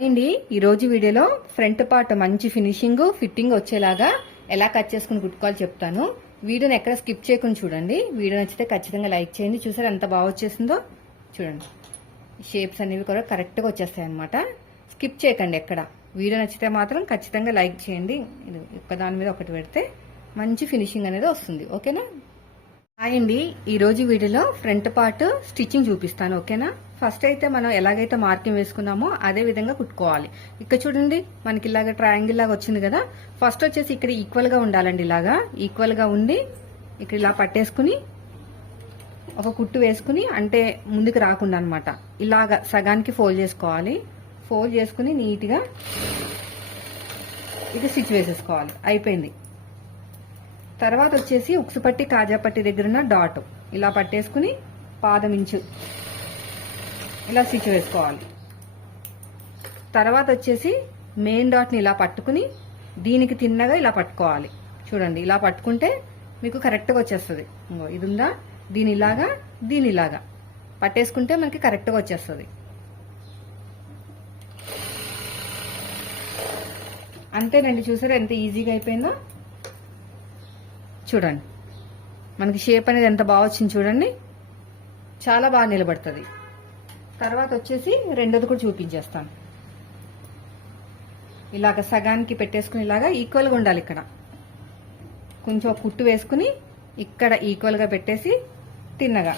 అండి ఈరోజు వీడియోలో ఫ్రంట్ పార్ట్ మంచి ఫినిషింగ్ ఫిట్టింగ్ వచ్చేలాగా ఎలా కట్ చేసుకుని కుట్టుకోవాలి చెప్తాను. వీడియోని ఎక్కడ స్కిప్ చేయకుండా చూడండి. వీడియో నచ్చితే ఖచ్చితంగా లైక్ చేయండి. చూసారు ఎంత బాగా వచ్చేసిందో? చూడండి. షేప్స్ అనేవి కూడా కరెక్ట్గా వచ్చేస్తాయి అనమాట స్కిప్ చేయకండి ఎక్కడ. వీడియో నచ్చితే మాత్రం ఖచ్చితంగా లైక్ చేయండి. ఇది ఒక్కదాని మీద ఒకటి పెడితే మంచి ఫినిషింగ్ అనేది వస్తుంది. ఓకేనా? హాయ్ అండి ఈరోజు వీడియోలో ఫ్రంట్ పార్ట్ స్టిచ్చింగ్ చూపిస్తాను ఓకేనా? ఫస్ట్ అయితే మనం ఎలాగైతే మార్కింగ్ వేసుకున్నామో అదే విధంగా కుట్టుకోవాలి. ఇక్కడ చూడండి మనకి ఇలాగ ట్రయాంగిల్ లాగా వచ్చింది కదా? ఫస్ట్ వచ్చేసి ఇక్కడ ఈక్వల్గా ఉండాలండి ఇలాగా. ఈక్వల్గా ఉండి ఇక్కడ ఇలా పట్టేసుకుని ఒక కుట్టు వేసుకుని అంటే ముందుకు రాకుండా అనమాట ఇలాగ సగానికి ఫోల్డ్ చేసుకోవాలి. ఫోల్డ్ చేసుకుని నీట్గా ఇది స్టిచ్ వేసేసుకోవాలి. అయిపోయింది. తర్వాత వచ్చేసి ఉక్సు పట్టి కాజా పట్టి దగ్గర ఉన్న డాట్. ఇలా పట్టేసుకుని పాదం ఇంచు ఇలా స్టిచ్ వేసుకోవాలి. తర్వాత వచ్చేసి మెయిన్ డాట్ని ఇలా పట్టుకుని దీనికి తిన్నగా ఇలా పట్టుకోవాలి. చూడండి ఇలా పట్టుకుంటే మీకు కరెక్ట్గా వచ్చేస్తుంది. ఇది ఉందా దీని ఇలాగా దీని ఇలాగా. పట్టేసుకుంటే మనకి కరెక్ట్గా వచ్చేస్తుంది. అంతేనండి చూసారా ఎంత ఈజీగా అయిపోయిందో? చూడండి. మనకి షేప్ అనేది ఎంత బాగా వచ్చింది చూడండి. చాలా బాగా నిలబడుతుంది. తర్వాత వచ్చేసి రెండోది కూడా చూపించేస్తాను. ఇలాగ సగానికి పెట్టేసుకుని ఇలాగా ఈక్వల్గా ఉండాలి ఇక్కడ. కొంచెం కుట్టు వేసుకుని ఇక్కడ ఈక్వల్గా పెట్టేసి తిన్నగా.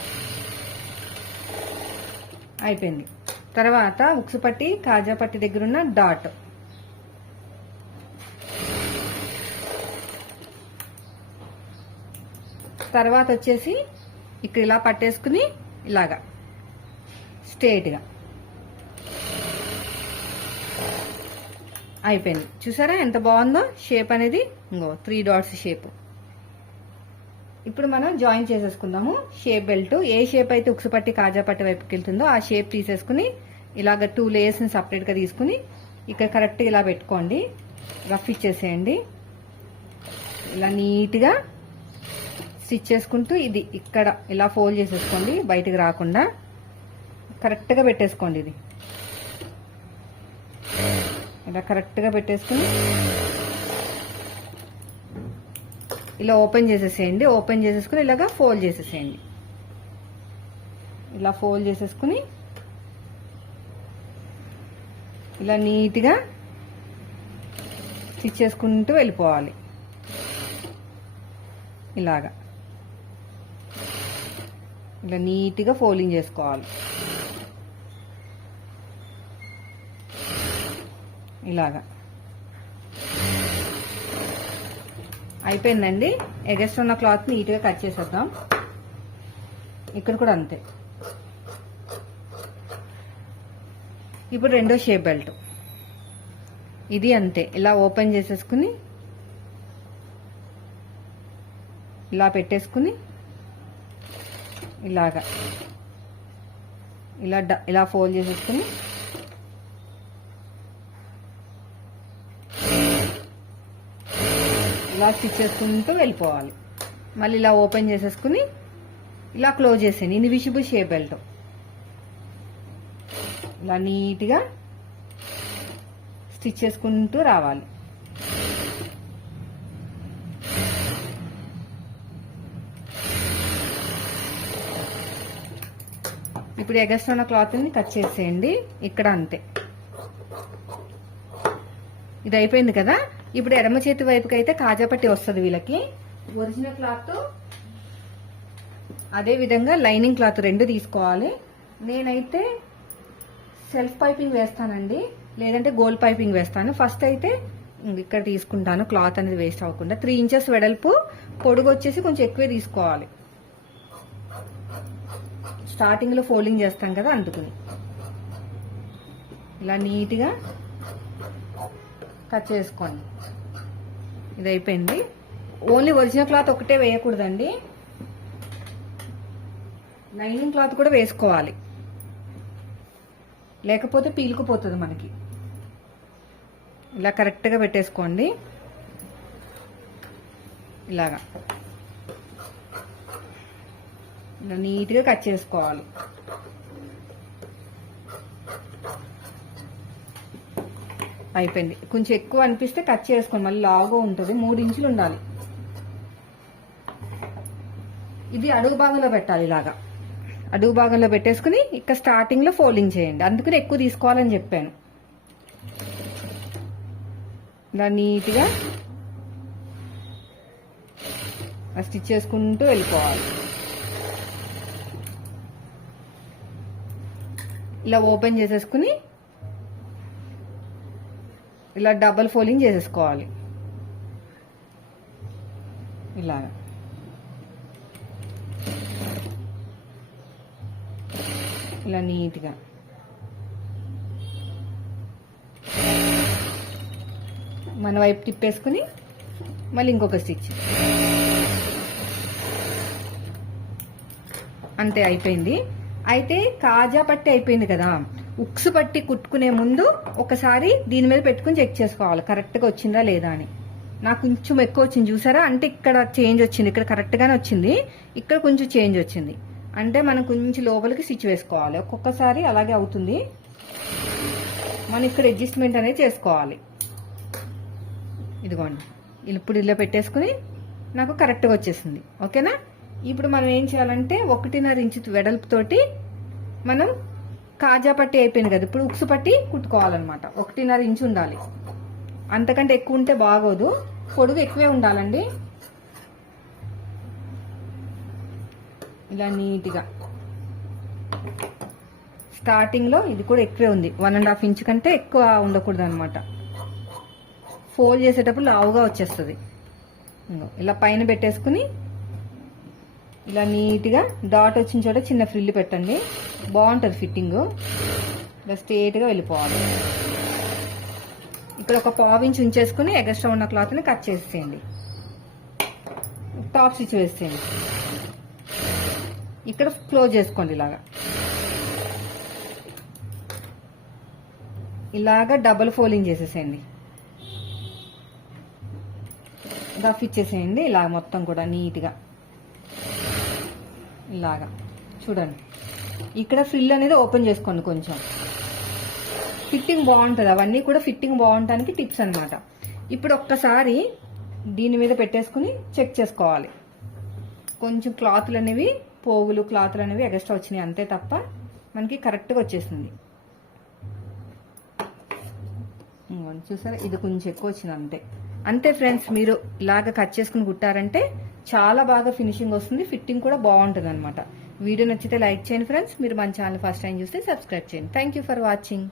అయిపోయింది. తర్వాత ఉక్సు పట్టి కాజా పట్టి దగ్గర ఉన్న డాట్ తర్వాత వచ్చేసి ఇక్కడ ఇలా పట్టేసుకుని ఇలాగా. స్ట్రేట్గా అయిపోయింది. చూసారా ఎంత బాగుందో? షేప్ అనేది ఇంకో త్రీ డాట్స్ షేప్ ఇప్పుడు మనం జాయిన్ చేసేసుకుందాము. షేప్ బెల్ట్ ఏ షేప్ అయితే ఉక్సు పట్టి కాజా పట్టి వైపుకి వెళ్తుందో ఆ షేప్ తీసేసుకుని ఇలాగ టూ లేయర్స్ని సపరేట్గా తీసుకుని ఇక్కడ కరెక్ట్గా ఇలా పెట్టుకోండి. రఫ్ ఇచ్చేసేయండి. ఇలా నీట్గా స్టిచ్ చేసుకుంటూ ఇది ఇక్కడ ఇలా ఫోల్డ్ చేసేసుకోండి బయటకు రాకుండా. కరెక్ట్గా పెట్టేసుకోండి ఇది. ఇలా కరెక్ట్గా పెట్టేసుకుని ఇలా ఓపెన్ చేసేసేయండి ఓపెన్ చేసేసుకుని ఇలాగా ఫోల్డ్ చేసేసేయండి. ఇలా ఫోల్డ్ చేసేసుకుని ఇలా నీట్గా స్టిచ్ చేసుకుంటూ వెళ్ళిపోవాలి. ఇలాగా. ఇలా నీట్గా ఫోల్డింగ్ చేసుకోవాలి. ఇలాగా. అయిపోయిందండి? ఎగస్ట్ ఉన్న క్లాత్ నీట్గా కట్ చేసేద్దాం. ఇక్కడ కూడా అంతే. ఇప్పుడు రెండో షేప్ బెల్ట్. ఇది అంతే. ఇలా ఓపెన్ చేసేసుకుని ఇలా పెట్టేసుకుని ఇలాగా. ఇలా డ- ఇలా ఫోల్డ్ చేసేసుకుని. ఇలా స్టిచ్ చేసుకుంటూ వెళ్ళిపోవాలి. మళ్ళీ ఇలా ఓపెన్ చేసేసుకుని ఇలా క్లోజ్ చేసేయండి. Invisible shape belt? ఇలా నీట్గా స్టిచ్ చేసుకుంటూ రావాలి. ఇప్పుడు ఎగస్ట్ ఉన్న క్లాత్ని కట్ చేసేయండి. ఇక్కడ అంతే. ఇది అయిపోయింది కదా? ఇప్పుడు ఎడమ చేతి వైపుకి అయితే కాజాపట్టి వస్తుంది వీళ్ళకి. ఒరిజినల్ క్లాత్ అదే విధంగా లైనింగ్ క్లాత్ రెండు తీసుకోవాలి. నేనైతే సెల్ఫ్ పైపింగ్ వేస్తానండి. లేదంటే గోల్డ్ పైపింగ్ వేస్తాను. ఫస్ట్ అయితే ఇక్కడ తీసుకుంటాను. క్లాత్ అనేది వేస్ట్ అవ్వకుండా. త్రీ ఇంచెస్ వెడల్పు పొడుగు వచ్చేసి కొంచెం ఎక్కువే తీసుకోవాలి. స్టార్టింగ్లో ఫోల్డింగ్ చేస్తాం కదా అందుకుని. ఇలా నీట్గా కట్ చేసుకోండి. ఇది అయిపోయింది. ఓన్లీ ఒరిజినల్ క్లాత్ ఒకటే వేయకూడదండి. లైనింగ్ క్లాత్ కూడా వేసుకోవాలి. లేకపోతే పీలుకుపోతుంది మనకి. ఇలా కరెక్ట్గా పెట్టేసుకోండి. ఇలాగా. ఇలా నీట్గా కట్ చేసుకోవాలి. అయిపోయింది. కొంచెం ఎక్కువ అనిపిస్తే కట్ చేసుకోండి. మళ్ళీ లాగా ఉంటుంది. మూడు ఇంచులు ఉండాలి. ఇది అడుగు భాగంలో పెట్టాలి ఇలాగా. అడుగు భాగంలో పెట్టేసుకుని ఇక్కడ స్టార్టింగ్లో ఫోల్డింగ్ చేయండి. అందుకని ఎక్కువ తీసుకోవాలని చెప్పాను. ఇలా నీట్గా స్టిచ్ చేసుకుంటూ వెళ్ళిపోవాలి. ఇలా ఓపెన్ చేసేసుకుని ఇలా డబల్ ఫోల్డింగ్ చేసేసుకోవాలి. ఇలా. ఇలా నీట్గా. మన వైపు తిప్పేసుకుని మళ్ళీ ఇంకొక స్టిచ్. అంతే అయిపోయింది. అయితే కాజా పట్టి అయిపోయింది కదా. ఉక్స్ పట్టి కుట్టుకునే ముందు ఒకసారి దీని మీద పెట్టుకుని చెక్ చేసుకోవాలి. కరెక్ట్గా వచ్చిందా లేదా అని. నాకు కొంచెం ఎక్కువ వచ్చింది. చూసారా? అంటే ఇక్కడ చేంజ్ వచ్చింది. ఇక్కడ కరెక్ట్గానే వచ్చింది. ఇక్కడ కొంచెం చేంజ్ వచ్చింది. అంటే మనం కొంచెం లోపలికి స్టిచ్ వేసుకోవాలి. ఒక్కొక్కసారి అలాగే అవుతుంది. మనం ఇక్కడ అడ్జస్ట్మెంట్ అనేది చేసుకోవాలి. ఇదిగోండి. ఇప్పుడు ఇలా పెట్టేసుకుని నాకు కరెక్ట్గా వచ్చేసింది. ఓకేనా? ఇప్పుడు మనం ఏం చేయాలంటే ఒకటిన్నర ఇంచు వెడల్పుతోటి మనం కాజా పట్టి అయిపోయింది కదా ఇప్పుడు ఉక్సు పట్టి కుట్టుకోవాలన్నమాట. ఒకటిన్నర ఇంచు ఉండాలి. అంతకంటే ఎక్కువ ఉంటే బాగోదు. పొడుగు ఎక్కువే ఉండాలండి. ఇలా నీట్గా. స్టార్టింగ్లో ఇది కూడా ఎక్కువే ఉంది. వన్ అండ్ హాఫ్ ఇంచ్ కంటే ఎక్కువ ఉండకూడదు అనమాట ఫోల్డ్ చేసేటప్పుడు లావుగా వచ్చేస్తుంది. ఇలా పైన పెట్టేసుకుని ఇలా నీట్గా డాట్ వచ్చిన చోట చిన్న ఫ్రిల్ పెట్టండి. బాగుంటుంది ఫిట్టింగ్. ఇలా స్ట్రేట్గా వెళ్ళిపోవాలి. ఇక్కడ ఒక పావించి ఉంచేసుకుని ఎగస్ట్రా ఉన్న క్లాత్ని కట్ చేసేయండి. టాప్ స్టిచ్ వేసేయండి. ఇక్కడ క్లోజ్ చేసుకోండి ఇలాగా. ఇలాగా డబుల్ ఫోల్డింగ్ చేసేసేయండి. రఫ్ ఇచ్చేసేయండి ఇలా మొత్తం కూడా నీట్గా. ఇలాగా. చూడండి. ఇక్కడ ఫ్రిల్ అనేది ఓపెన్ చేసుకోండి కొంచెం. ఫిట్టింగ్ బాగుంటుంది. అవన్నీ కూడా ఫిట్టింగ్ బాగుంటానికి టిప్స్ అన్నమాట. ఇప్పుడు ఒక్కసారి దీని మీద పెట్టేసుకుని చెక్ చేసుకోవాలి. కొంచెం క్లాతులు అనేవి పోగులు క్లాతులు అనేవి ఎగస్ట్రా వచ్చినాయి. అంతే తప్ప మనకి కరెక్ట్గా వచ్చేసింది. చూసారా? ఇది కొంచెం ఎక్కువ వచ్చింది అంతే. అంతే ఫ్రెండ్స్ మీరు ఇలాగ కట్ చేసుకుని కుట్టారంటే చాలా బాగా ఫినిషింగ్ వస్తుంది. ఫిట్టింగ్ కూడా బాగుంటుంది అనమాట వీడియో నచ్చితే లైక్ చేయండి ఫ్రెండ్స్. మీరు మన ఛానల్ ఫస్ట్ టైం చూస్తే సబ్స్క్రైబ్ చేయండి. Thank you for watching